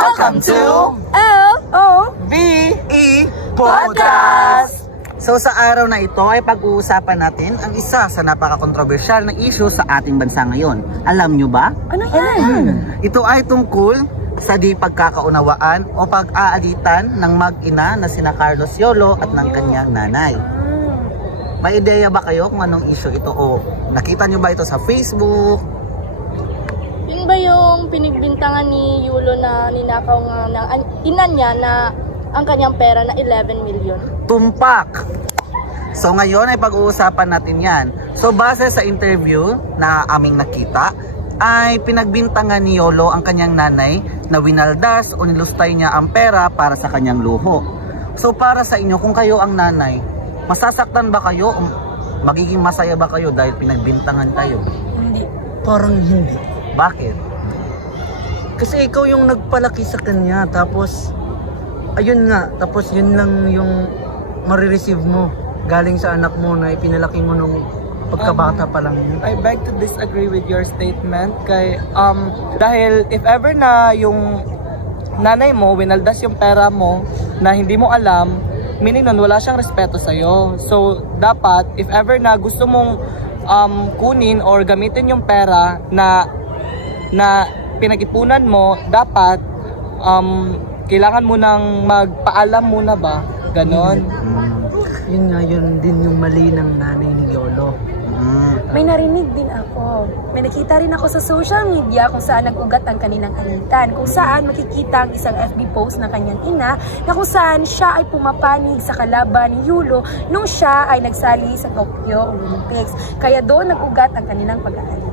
Welcome to LOVE Podcast! So sa araw na ito ay pag-uusapan natin ang isa sa napaka-controversial na issue sa ating bansa ngayon. Alam nyo ba? Ano yan? Ito ay tungkol sa di pagkakaunawaan o pag-aalitan ng mag-ina na sina Carlos Yolo at ng kanyang nanay. May ideya ba kayo kung anong issue ito o nakita nyo ba ito sa Facebook? Yun ba yung pinigbintangan ni Yulo na ninakaw nga ng ina niya na ang kanyang pera na 11 million? Tumpak! So ngayon ay pag-uusapan natin yan. So base sa interview na aming nakita, ay pinagbintangan ni Yolo ang kanyang nanay na winaldas o nilustay niya ang pera para sa kanyang luho. So para sa inyo, kung kayo ang nanay, masasaktan ba kayo o magiging masaya ba kayo dahil pinagbintangan kayo? Hindi. Parang hindi. Bakit? Kasi ikaw yung nagpalaki sa kanya, tapos ayun nga, tapos yun lang yung marireceive mo galing sa anak mo na ipinalaki mo nung pagkabata pa lang yun. I beg to disagree with your statement kay dahil if ever na yung nanay mo winaldas yung pera mo na hindi mo alam, meaning nun wala siyang respeto sa'yo. So dapat if ever na gusto mong kunin or gamitin yung pera na pinag-ipunan mo, dapat kailangan mo nang magpaalam muna ba? Ganon. Yun nga, yun din yung mali ng nanay ni Yolo. May narinig din ako. May nakita rin ako sa social media kung saan nag-ugat ang kanilang alitan. Kung saan makikita ang isang FB post ng kanyang ina na kung saan siya ay pumapanig sa kalaban ni Yulo nung siya ay nagsali sa Tokyo Olympics. Kaya doon nag-ugat ang kanilang pag-aalitan.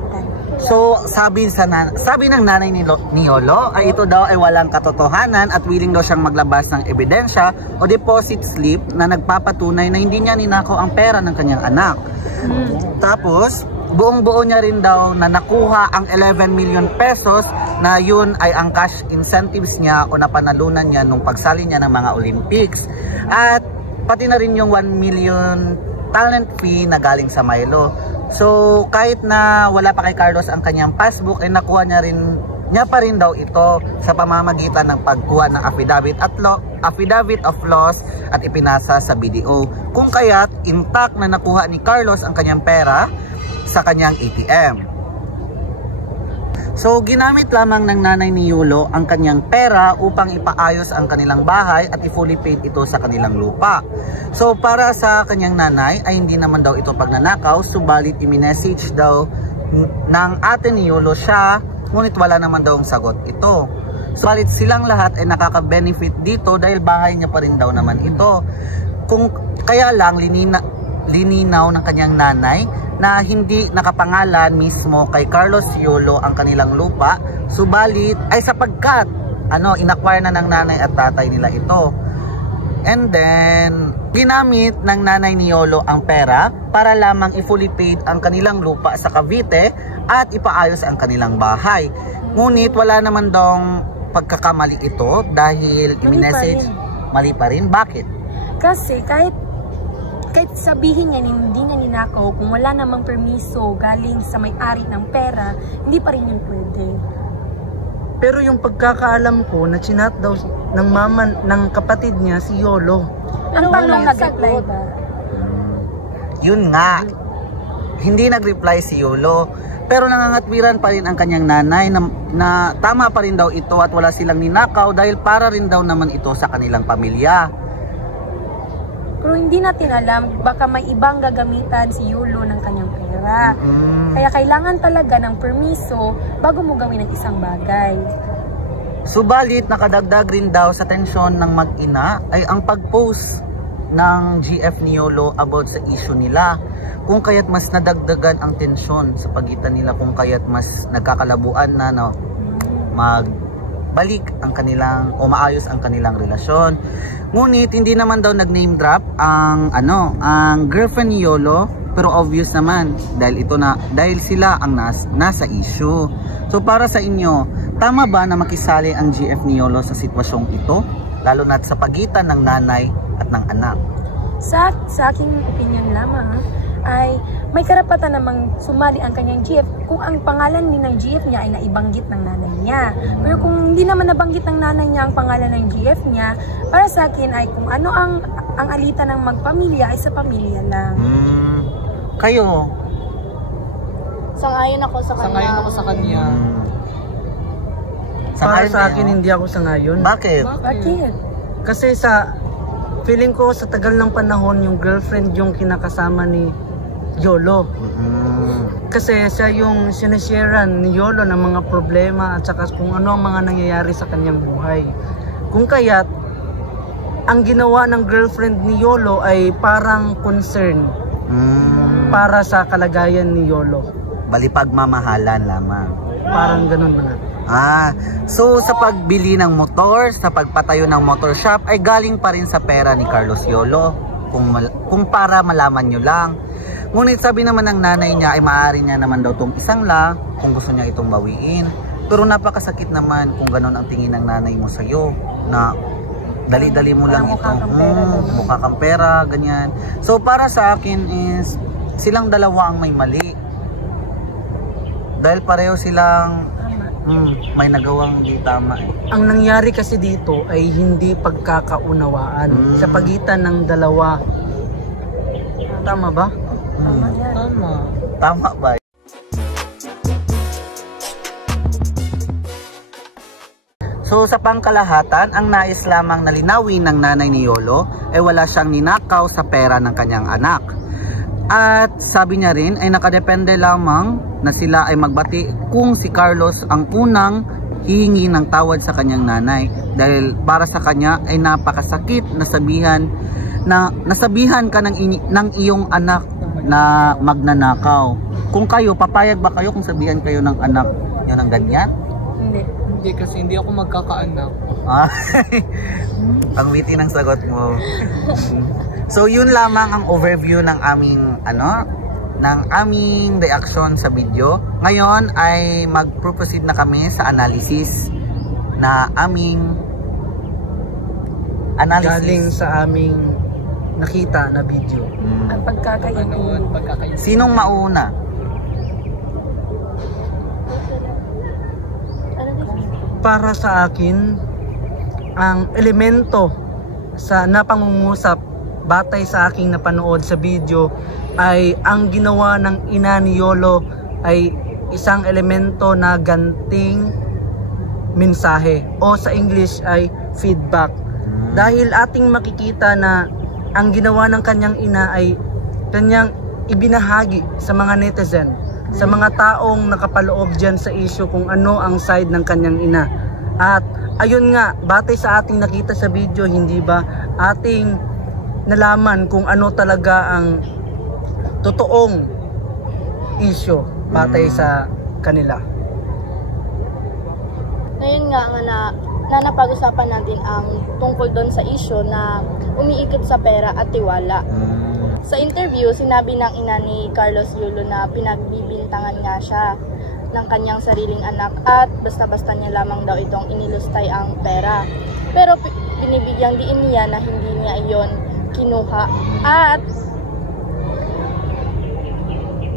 So sabi ng nanay ni Yolo ay ito daw ay walang katotohanan at willing daw siyang maglabas ng ebidensya o deposit slip na nagpapatunay na hindi niya ninakaw ang pera ng kanyang anak. Tapos buong-buo niya rin daw na nakuha ang 11 million pesos na yun ay ang cash incentives niya o napanalunan niya nung pagsali niya ng mga Olympics. At pati na rin yung 1 million talent fee na galing sa Milo. So kahit na wala pa kay Carlos ang kanyang passbook ay nakuha niya pa rin daw ito sa pamamagitan ng pagkuha ng affidavit of loss at ipinasa sa BDO. Kung kaya't intact na nakuha ni Carlos ang kanyang pera sa kanyang ATM. So ginamit lamang ng nanay ni Yulo ang kanyang pera upang ipaayos ang kanilang bahay at i-fully paid ito sa kanilang lupa. So para sa kanyang nanay ay hindi naman daw ito pagnanakaw, subalit i-message daw ng ate ni Yulo siya, ngunit wala naman daw ang sagot ito. Subalit silang lahat ay nakaka-benefit dito dahil bahay niya pa rin daw naman ito. Kung kaya lang lininaw ng kanyang nanay na hindi nakapangalan mismo kay Carlos Yolo ang kanilang lupa, subalit ay sapagkat inacquire na ng nanay at tatay nila ito. And then ginamit ng nanay ni Yolo ang pera para lamang i-fully paid ang kanilang lupa sa Cavite at ipaayos ang kanilang bahay. Ngunit wala naman daw pagkakamali ito dahil i-message mali pa rin. Bakit? Kasi kahit sabihin niya hindi niya ninakaw, kung wala namang permiso galing sa may-ari ng pera, hindi pa rin yun pwede. Pero yung pagkakaalam ko na chinat daw ng kapatid niya si Yolo. Ang tanong nag-reply ba? Yun nga, hindi nag-reply si Yolo. Pero nangangatwiran pa rin ang kanyang nanay na tama pa rin daw ito at wala silang ninakaw dahil para rin daw naman ito sa kanilang pamilya. Pero hindi natin alam, baka may ibang gagamitan si Yulo ng kanyang pera. Kaya kailangan talaga ng permiso bago mo gawin ang isang bagay. Subalit nakadagdag rin daw sa tensyon ng mag-ina ay ang pag-post ng GF ni Yolo about sa issue nila. Kung kaya't mas nadagdagan ang tensyon sa pagitan nila, kung kaya't mas nagkakalabuan na magbalik ang kanilang o maayos ang kanilang relasyon. Ngunit hindi naman daw nag-name drop ang girlfriend ni Yolo, pero obvious naman dahil sila ang nasa issue. So para sa inyo, tama ba na makisali ang GF ni Yolo sa sitwasyong ito, lalo na sa pagitan ng nanay at ng anak? Sa aking opinion lamang, ay may karapatan namang sumali ang kanyang GF kung ang pangalan din ng GF niya ay naibanggit ng nanay niya. Pero kung hindi naman nabanggit ng nanay niya ang pangalan ng GF niya, para sa akin ay kung ano ang alitan ng magpamilya ay sa pamilya lang. Kayo? Sangayon ako sa kanya. Sangayon ako sa kanya. Para sa akin, hindi ako sangayon. Bakit? Bakit? Kasi feeling ko sa tagal ng panahon, yung girlfriend yung kinakasama ni Yolo. Kasi siya yung sinesharean ni Yolo ng mga problema at saka kung ano ang mga nangyayari sa kanyang buhay. Kung kaya't, ang ginawa ng girlfriend ni Yolo ay parang concern para sa kalagayan ni Yolo. Bali pagmamahalan lamang. Parang ganun man. So sa pagbili ng motor, sa pagpatayo ng motor shop ay galing pa rin sa pera ni Carlos Yolo. Kung para malaman nyo lang. Ngunit sabi naman ng nanay niya ay maaari niya naman daw itong isang kung gusto niya itong bawiin. Pero napakasakit naman kung ganun ang tingin ng nanay mo sa'yo na dali-dali mo lang itong mukha kang pera, ganyan. So para sa akin is silang dalawa ang may mali. Dahil pareho silang may nagawang di tama eh. Ang nangyari kasi dito ay hindi pagkakaunawaan sa pagitan ng dalawa. Tama ba? Tama ba? So sa pangkalahatan, ang nais lamang na linawin ng nanay ni Yolo ay wala siyang ninakaw sa pera ng kanyang anak. At sabi niya rin ay nakadepende lamang na sila ay magbati kung si Carlos ang unang hihingi ng tawad sa kanyang nanay. Dahil para sa kanya ay napakasakit na nasabihan ka ng iyong anak na magnanakaw. Kung kayo, papayag ba kayo kung sabihan kayo ng anak nyo ng ganyan? Hindi kasi hindi ako magkakaanak. Ang witty ng sagot mo. So yun lamang ang overview ng aming reaction sa video. Ngayon ay mag-proceed na kami sa analysis na galing sa aming nakita na video. Ang pagkakaiba. Sinong mauna? Para sa akin, ang elemento sa napangungusap batay sa aking napanood sa video ay ang ginawa ng ina ni Yolo ay isang elemento na ganting mensahe o sa English ay feedback. Dahil ating makikita na ang ginawa ng kanyang ina ay kanyang ibinahagi sa mga netizen, sa mga taong nakapaloob dyan sa issue kung ano ang side ng kanyang ina. At ayun nga, batay sa ating nakita sa video, hindi ba ating nalaman kung ano talaga ang totoong issue batay sa kanila. Ngayon nga na napag-usapan natin ang tungkol doon sa issue na umiikot sa pera at tiwala. Sa interview, sinabi ng ina ni Carlos Yolo na pinagbibintangan nga siya ng kanyang sariling anak at basta-basta niya lamang daw itong inilustay ang pera. Pero binibigyang diin niya na hindi niya iyon kinuha at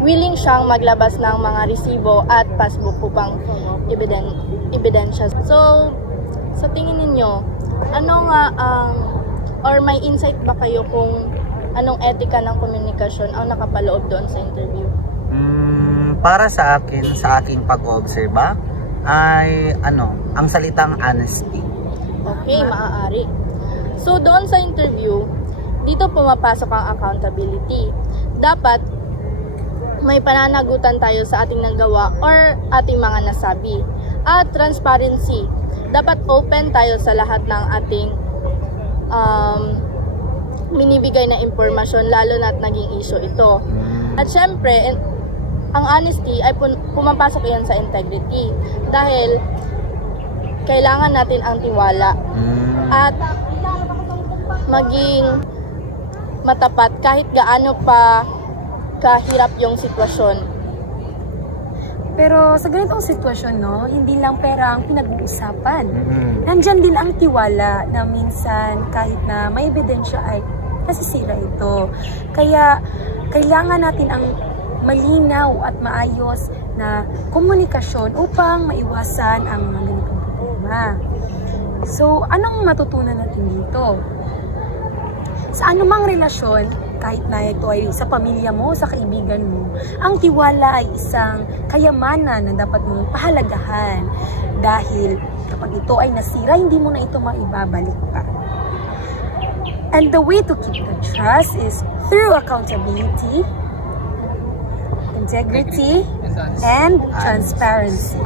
willing siyang maglabas ng mga resibo at passbook upang ebidensya. So, sa tingin ninyo, ano nga or may insight ba kayo kung anong etika ng komunikasyon ang nakapaloob doon sa interview? Para sa akin, sa aking pag-obserba, ay ang salitang honesty. Okay, maaari. So, doon sa interview, dito pumapasok ang accountability. Dapat may pananagutan tayo sa ating nagawa or ating mga nasabi. At transparency. Dapat open tayo sa lahat ng ating minibigay na impormasyon, lalo na't naging issue ito. At syempre, ang honesty ay pumapasok yan sa integrity. Dahil kailangan natin ang tiwala. At maging matapat kahit gaano pa kahirap yung sitwasyon. Pero sa ganitong sitwasyon, no, hindi lang pera ang pinag-uusapan. Nandyan din ang tiwala na minsan kahit na may ebidensya ay nasisira ito. Kaya kailangan natin ang malinaw at maayos na komunikasyon upang maiwasan ang mga ganitong problema. So, anong matutunan natin dito? Sa anumang relasyon, kahit na ito ay sa pamilya mo, sa kaibigan mo, ang tiwala ay isang kayamanan na dapat mong pahalagahan. Dahil kapag ito ay nasira, hindi mo na ito maibabalik pa. And the way to keep the trust is through accountability, integrity, and transparency.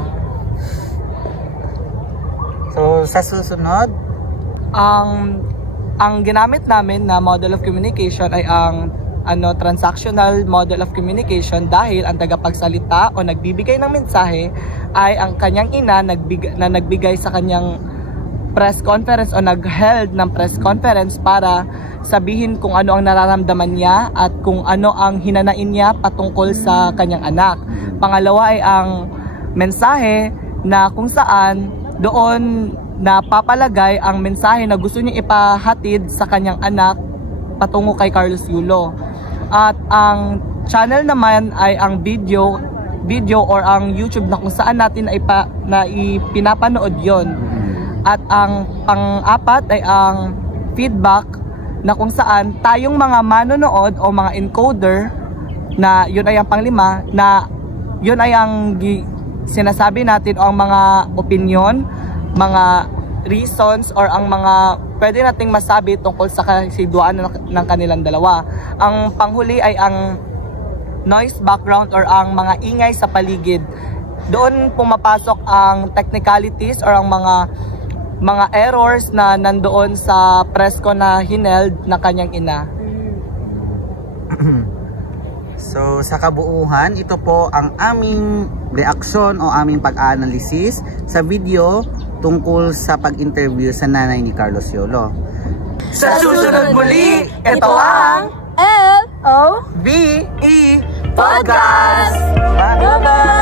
So, sa susunod, ang ginamit namin na model of communication ay ang transactional model of communication dahil ang tagapagsalita o nagbibigay ng mensahe ay ang kanyang ina na nagbigay sa kanyang press conference o nag-held ng press conference para sabihin kung ano ang nararamdaman niya at kung ano ang hinanain niya patungkol sa kanyang anak. Pangalawa ay ang mensahe na kung saan doon na papalagay ang mensahe na gusto niya ipahatid sa kanyang anak patungo kay Carlos Yulo. At ang channel naman ay ang video or ang YouTube na kung saan natin ay pinapanood yon. At ang pang-apat ay ang feedback na kung saan tayong mga manonood o mga encoder na yun ay ang panglima na yun ay ang sinasabi natin o ang mga opinion, mga reasons or ang mga pwede nating masabi tungkol sa kasidwaan ng kanilang dalawa. Ang panghuli ay ang noise background or ang mga ingay sa paligid. Doon pumapasok ang technicalities or ang mga errors na nandoon sa press ko na hineld na kanyang ina. So sa kabuuhan, ito po ang aming reaksyon o aming pag-analysis sa video tungkol sa pag-interview sa nanay ni Carlos Yulo. Sa susunod muli, ito ang L-O-V-E Podcast! Bye! Bye-bye!